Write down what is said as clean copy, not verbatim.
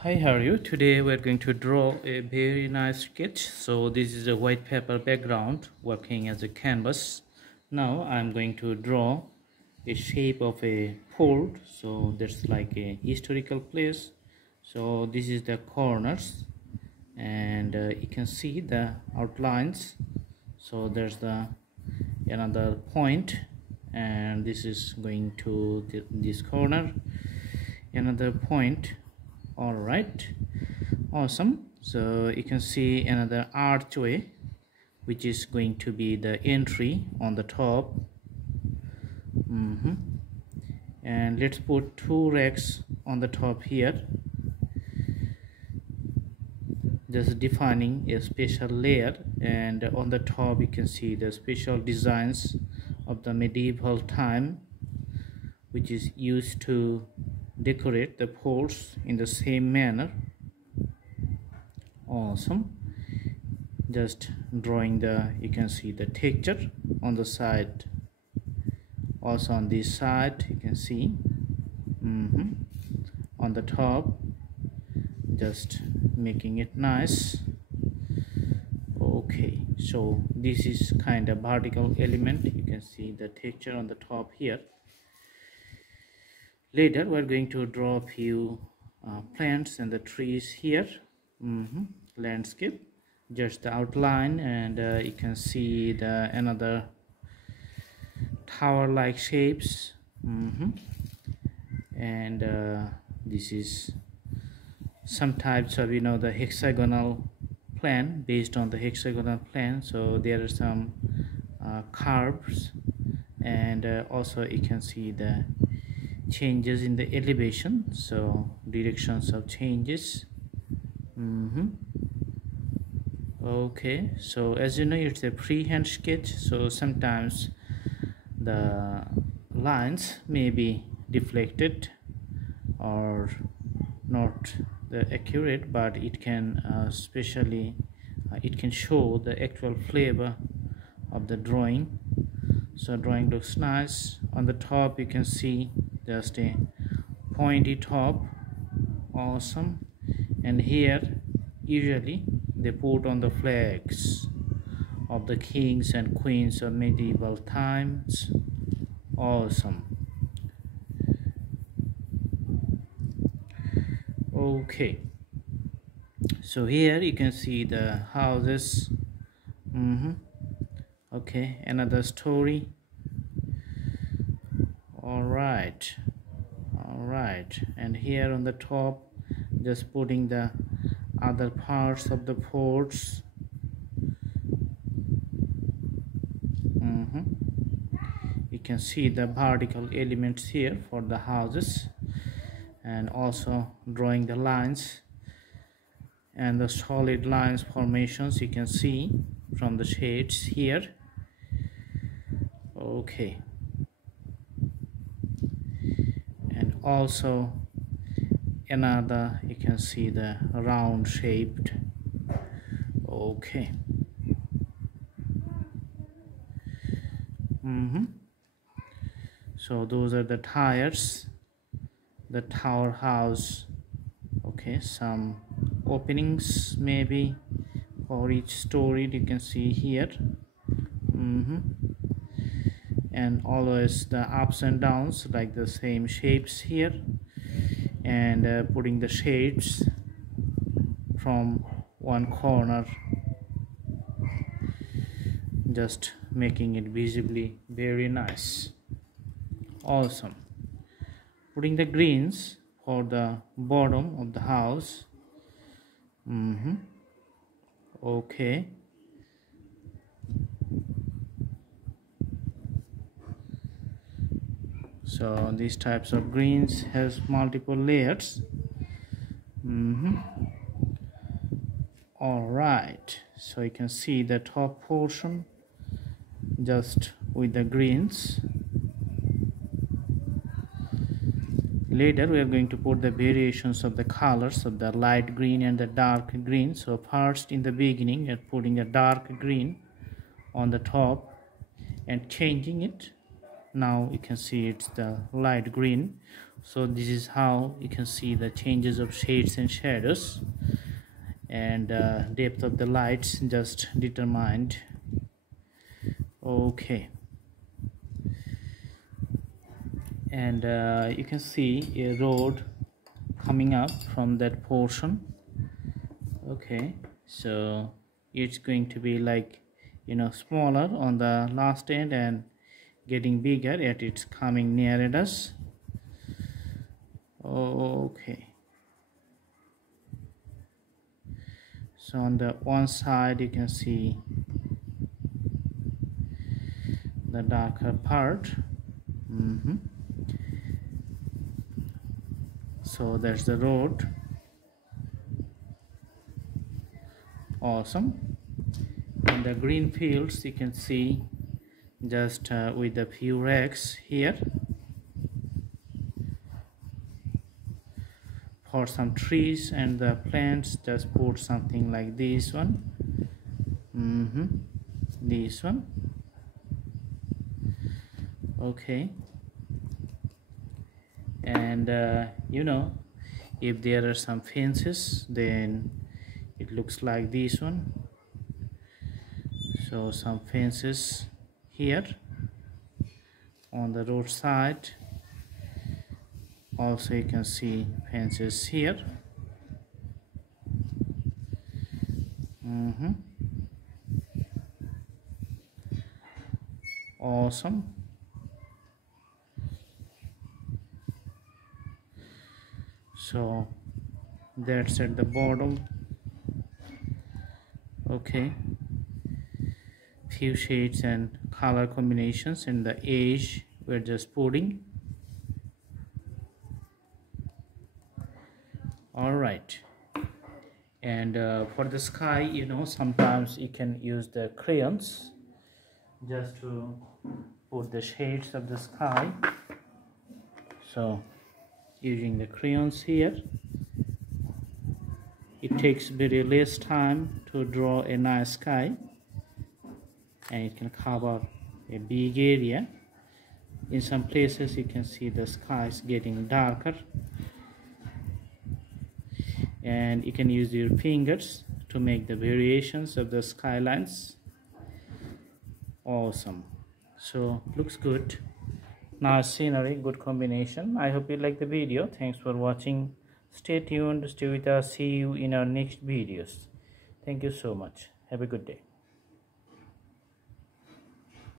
Hi, how are you? Today we're going to draw a very nice sketch. So this is a white paper background working as a canvas. Now I'm going to draw a shape of a fort. So that's like a historical place. So this is the corners, and you can see the outlines. So there's the another point, and this is going to this corner, another point. All right, awesome. So you can see another archway, which is going to be the entry on the top. And let's put two racks on the top here, just defining a special layer. And on the top you can see the special designs of the medieval time, which is used to decorate the poles in the same manner. Awesome. Just drawing the, you can see the texture on the side, also on this side you can see on the top, just making it nice. Okay, so this is kind of vertical element. You can see the texture on the top here. Later we're going to draw a few plants and the trees here. Landscape, just the outline, and you can see the another tower like shapes. And this is some types of, the hexagonal plan, based on the hexagonal plan. So there are some curves, and also you can see the changes in the elevation, so directions of changes. Okay, so as you know, it's a freehand sketch, so sometimes the lines may be deflected or not accurate, but it can it can show the actual flavor of the drawing. So drawing looks nice. On the top you can see just a pointy top. Awesome. And here usually they put on the flags of the kings and queens of medieval times. Awesome. Okay, so here you can see the houses. Okay, another story. All right, and here on the top, just putting the other parts of the forts. You can see the vertical elements here for the houses, and also drawing the lines and the solid lines formations you can see from the shades here. Okay, and also another, you can see the round shaped. Okay. So those are the tires, the tower house. Okay, some openings maybe for each story you can see here. And always the ups and downs, like the same shapes here, and putting the shades from one corner, just making it visibly very nice. Awesome. Putting the greens for the bottom of the house. Okay. So these types of greens has multiple layers. All right, so you can see the top portion just with the greens. Later we are going to put the variations of the colors of the light green and the dark green. So first, in the beginning, you're putting a dark green on the top and changing it. Now you can see it's the light green. So this is how you can see the changes of shades and shadows, and depth of the lights just determined. Okay, and you can see a road coming up from that portion. Okay, so it's going to be like, smaller on the last end and getting bigger as it's coming near at us. Okay, so on the one side you can see the darker part. So there's the road. Awesome. In the green fields you can see just with a few racks here for some trees, and the plants just put something like this one. This one. Okay, and if there are some fences, then it looks like this one. So some fences here on the roadside. Also you can see fences here. Awesome. So that's at the bottom. Okay, few shades and color combinations in the edge we're just putting. All right, and for the sky, sometimes you can use the crayons just to put the shades of the sky. So using the crayons here, it takes very less time to draw a nice sky, and it can cover a big area. In some places you can see the sky is getting darker, and you can use your fingers to make the variations of the skylines. Awesome. So looks good. Nice scenery, good combination. I hope you like the video. Thanks for watching. Stay tuned, stay with us. See you in our next videos. Thank you so much. Have a good day.